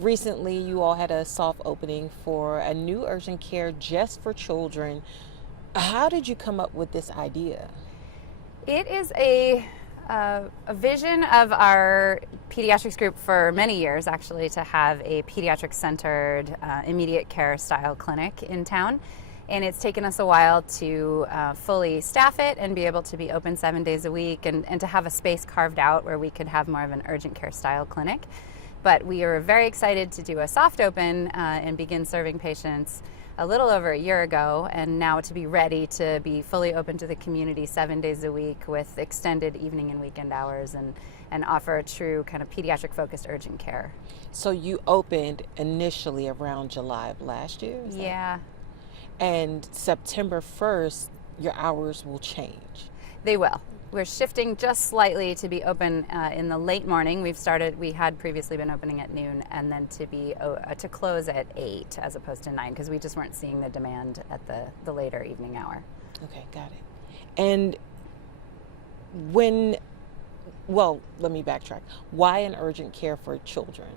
recently you all had a soft opening for a new urgent care just for children. How did you come up with this idea? It is a vision of our pediatrics group for many years, actually, to have a pediatric-centered immediate care style clinic in town. And it's taken us a while to fully staff it and be able to be open 7 days a week and to have a space carved out where we could have more of an urgent care style clinic. But we are very excited to do a soft open and begin serving patients a little over a year ago, and now to be ready to be fully open to the community 7 days a week with extended evening and weekend hours and offer a true kind of pediatric focused urgent care. So you opened initially around July of last year? Yeah. And September 1st, your hours will change. They will. We're shifting just slightly to be open in the late morning. We had previously been opening at noon, and then to close at 8 as opposed to 9, because we just weren't seeing the demand at the later evening hour. Okay, got it. And let me backtrack. Why an urgent care for children?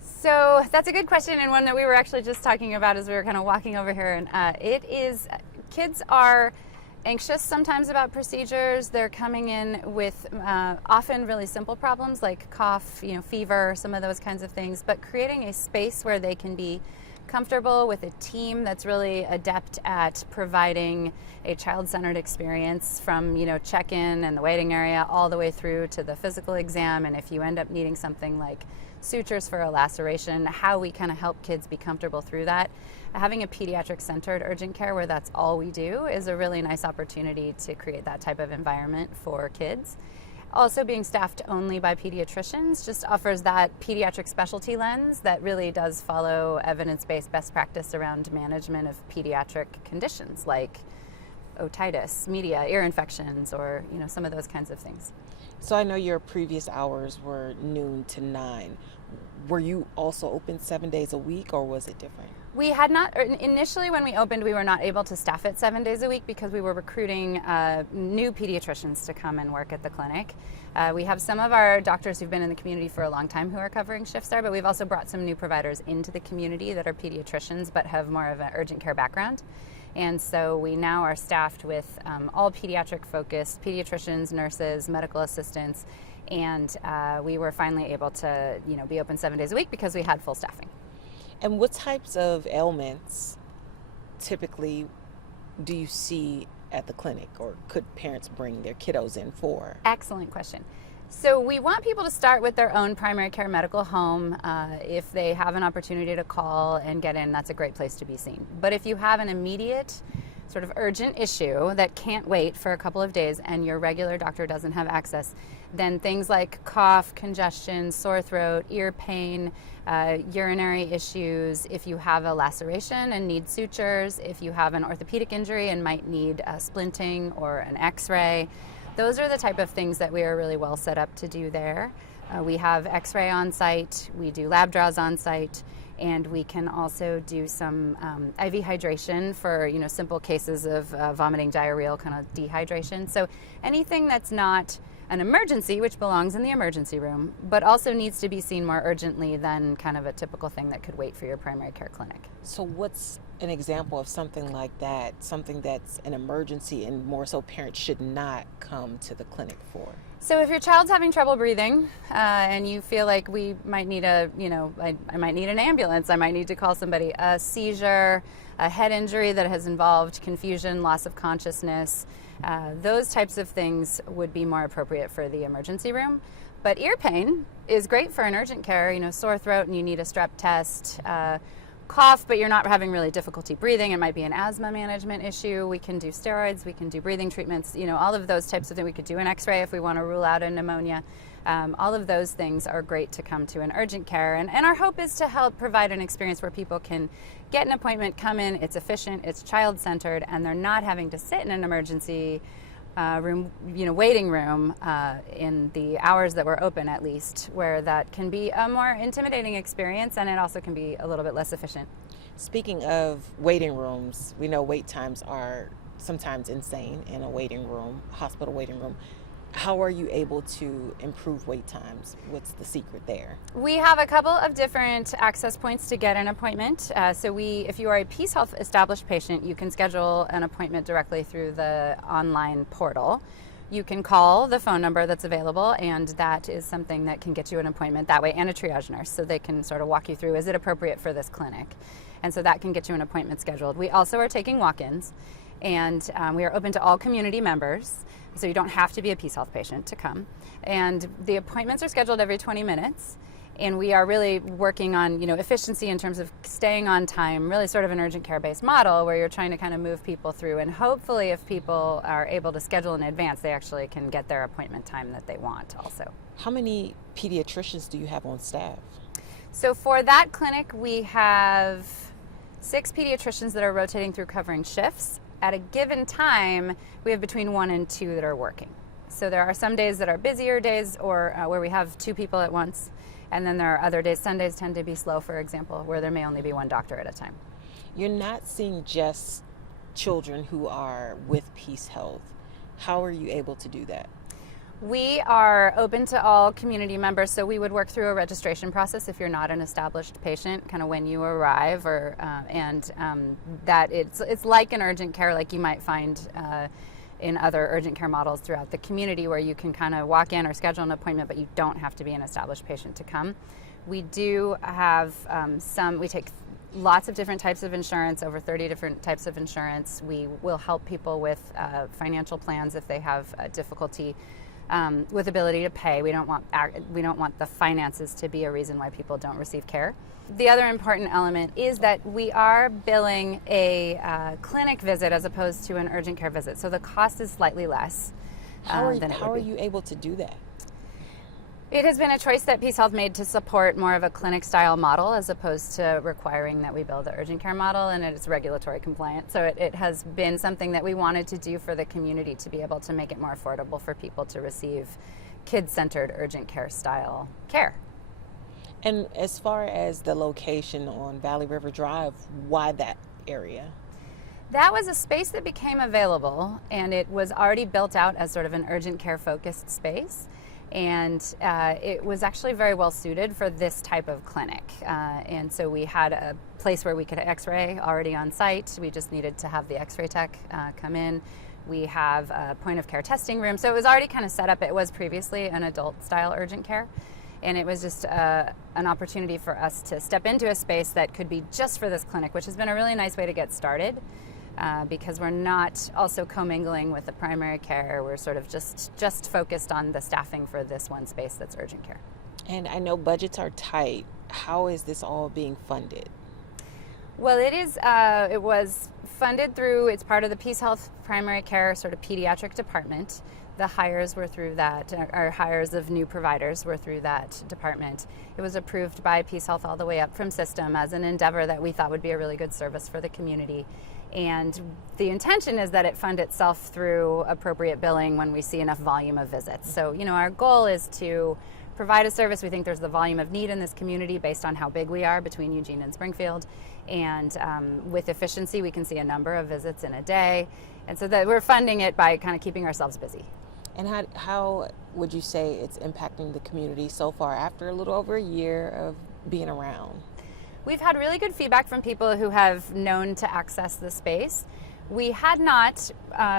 So that's a good question, and one that we were actually just talking about as we were kind of walking over here. And kids are anxious sometimes about procedures. They're coming in with often really simple problems like cough, fever, some of those kinds of things. But creating a space where they can be comfortable with a team that's really adept at providing a child-centered experience from check-in and the waiting area all the way through to the physical exam, and if you end up needing something like sutures for a laceration, how we kind of help kids be comfortable through that. Having a pediatric-centered urgent care where that's all we do is a really nice opportunity to create that type of environment for kids. Also, being staffed only by pediatricians just offers that pediatric specialty lens that really does follow evidence-based best practice around management of pediatric conditions like otitis, media, ear infections, or some of those kinds of things. So I know your previous hours were noon to 9. Were you also open 7 days a week, or was it different? We had not, initially when we opened, we were not able to staff it 7 days a week because we were recruiting new pediatricians to come and work at the clinic. We have some of our doctors who've been in the community for a long time who are covering shifts there, but we've also brought some new providers into the community that are pediatricians but have more of an urgent care background. And so we now are staffed with all pediatric-focused pediatricians, nurses, medical assistants, and we were finally able to, be open 7 days a week because we had full staffing. And what types of ailments typically do you see at the clinic, or could parents bring their kiddos in for? Excellent question. So we want people to start with their own primary care medical home. If they have an opportunity to call and get in, that's a great place to be seen. But if you have an immediate sort of urgent issue that can't wait for a couple of days and your regular doctor doesn't have access, then things like cough, congestion, sore throat, ear pain, urinary issues, if you have a laceration and need sutures, if you have an orthopedic injury and might need splinting or an x-ray, those are the type of things that we are really well set up to do there. We have x-ray on site, we do lab draws on site, and we can also do some IV hydration for simple cases of vomiting, diarrheal kind of dehydration. So anything that's not an emergency, which belongs in the emergency room, but also needs to be seen more urgently than kind of a typical thing that could wait for your primary care clinic. So what's an example of something like that, something that's an emergency and more so parents should not come to the clinic for? So if your child's having trouble breathing and you feel like we might need I might need an ambulance, I might need to call somebody, a seizure, a head injury that has involved confusion, loss of consciousness, those types of things would be more appropriate for the emergency room. But ear pain is great for an urgent care, sore throat and you need a strep test, cough, but you're not having really difficulty breathing. It might be an asthma management issue. We can do steroids, we can do breathing treatments, all of those types of things. We could do an x-ray if we want to rule out a pneumonia. All of those things are great to come to an urgent care. And our hope is to help provide an experience where people can get an appointment, come in, it's efficient, it's child-centered, and they're not having to sit in an emergency room, waiting room in the hours that we're open, at least, where that can be a more intimidating experience and it also can be a little bit less efficient. Speaking of waiting rooms, we know wait times are sometimes insane in a waiting room, hospital waiting room. How are you able to improve wait times? What's the secret there? We have a couple of different access points to get an appointment. If you are a PeaceHealth established patient, you can schedule an appointment directly through the online portal. You can call the phone number that's available, and that is something that can get you an appointment that way, and a triage nurse, so they can sort of walk you through, is it appropriate for this clinic? And so that can get you an appointment scheduled. We also are taking walk-ins, and we are open to all community members, so you don't have to be a PeaceHealth patient to come. And the appointments are scheduled every 20 minutes, and we are really working on, efficiency in terms of staying on time, really sort of an urgent care-based model where you're trying to kind of move people through. And hopefully if people are able to schedule in advance, they actually can get their appointment time that they want also. How many pediatricians do you have on staff? So for that clinic, we have 6 pediatricians that are rotating through covering shifts. At a given time, we have between 1 and 2 that are working. So there are some days that are busier days, or where we have 2 people at once. And then there are other days, Sundays tend to be slow, for example, where there may only be 1 doctor at a time. You're not seeing just children who are with PeaceHealth. How are you able to do that? We are open to all community members, so we would work through a registration process if you're not an established patient, kind of when you arrive, that it's like an urgent care, like you might find in other urgent care models throughout the community, where you can kind of walk in or schedule an appointment, but you don't have to be an established patient to come. We do have we take lots of different types of insurance, over 30 different types of insurance. We will help people with financial plans if they have difficulty with ability to pay. We don't want the finances to be a reason why people don't receive care. The other important element is that we are billing a clinic visit as opposed to an urgent care visit, so the cost is slightly less. How are you able to do that? It has been a choice that PeaceHealth made to support more of a clinic-style model as opposed to requiring that we bill the urgent care model, and it's regulatory compliant. So it has been something that we wanted to do for the community, to be able to make it more affordable for people to receive kid-centered urgent care style care. And as far as the location on Valley River Drive, why that area? That was a space that became available, and it was already built out as sort of an urgent care focused space. And it was actually very well suited for this type of clinic. And so we had a place where we could x-ray already on site. We just needed to have the x-ray tech come in. We have a point of care testing room. So it was already kind of set up. It was previously an adult style urgent care. And it was just an opportunity for us to step into a space that could be just for this clinic, which has been a really nice way to get started. Because we're not also commingling with the primary care. We're sort of just focused on the staffing for this one space that's urgent care. And I know budgets are tight. How is this all being funded? Well, it was funded through, it's part of the PeaceHealth primary care sort of pediatric department. The hires were through that, our hires of new providers were through that department. It was approved by PeaceHealth all the way up from system as an endeavor that we thought would be a really good service for the community. And the intention is that it fund itself through appropriate billing when we see enough volume of visits. So, our goal is to provide a service. We think there's the volume of need in this community based on how big we are between Eugene and Springfield. And with efficiency, we can see a number of visits in a day. And so that we're funding it by kind of keeping ourselves busy. And how would you say it's impacting the community so far after a little over a year of being around? We've had really good feedback from people who have known to access the space. We had not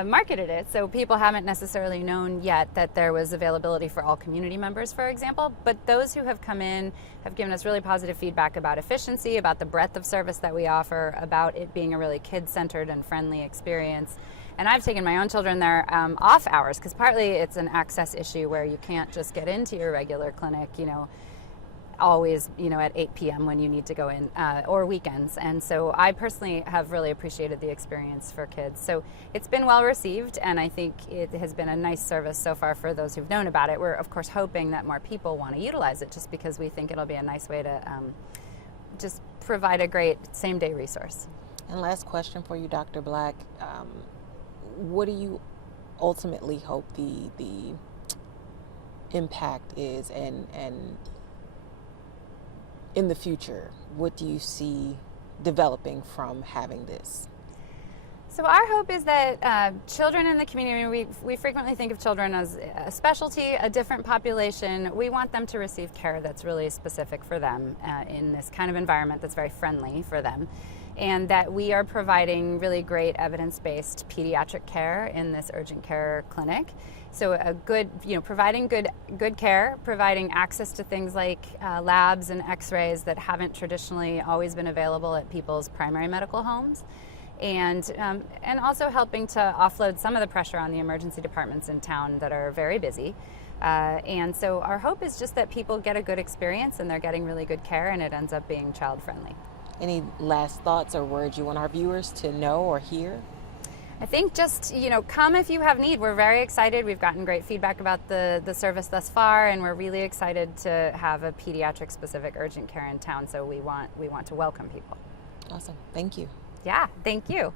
marketed it, so people haven't necessarily known yet that there was availability for all community members, for example. But those who have come in have given us really positive feedback about efficiency, about the breadth of service that we offer, about it being a really kid-centered and friendly experience. And I've taken my own children there off hours, because partly it's an access issue where you can't just get into your regular clinic, always, at 8 p.m. when you need to go in, or weekends. And so I personally have really appreciated the experience for kids. So it's been well received, and I think it has been a nice service so far for those who've known about it. We're, of course, hoping that more people want to utilize it, just because we think it'll be a nice way to just provide a great same-day resource. And last question for you, Dr. Black. What do you ultimately hope the impact is, and in the future, what do you see developing from having this? So our hope is that children in the community, we frequently think of children as a specialty, a different population. We want them to receive care that's really specific for them in this kind of environment that's very friendly for them. And that we are providing really great evidence-based pediatric care in this urgent care clinic. So a good, providing good care, providing access to things like labs and x-rays that haven't traditionally always been available at people's primary medical homes. And also helping to offload some of the pressure on the emergency departments in town that are very busy. And so our hope is just that people get a good experience and they're getting really good care and it ends up being child-friendly. Any last thoughts or words you want our viewers to know or hear? I think just, come if you have need. We're very excited. We've gotten great feedback about the service thus far, and we're really excited to have a pediatric-specific urgent care in town, so we want to welcome people. Awesome. Thank you. Yeah, thank you.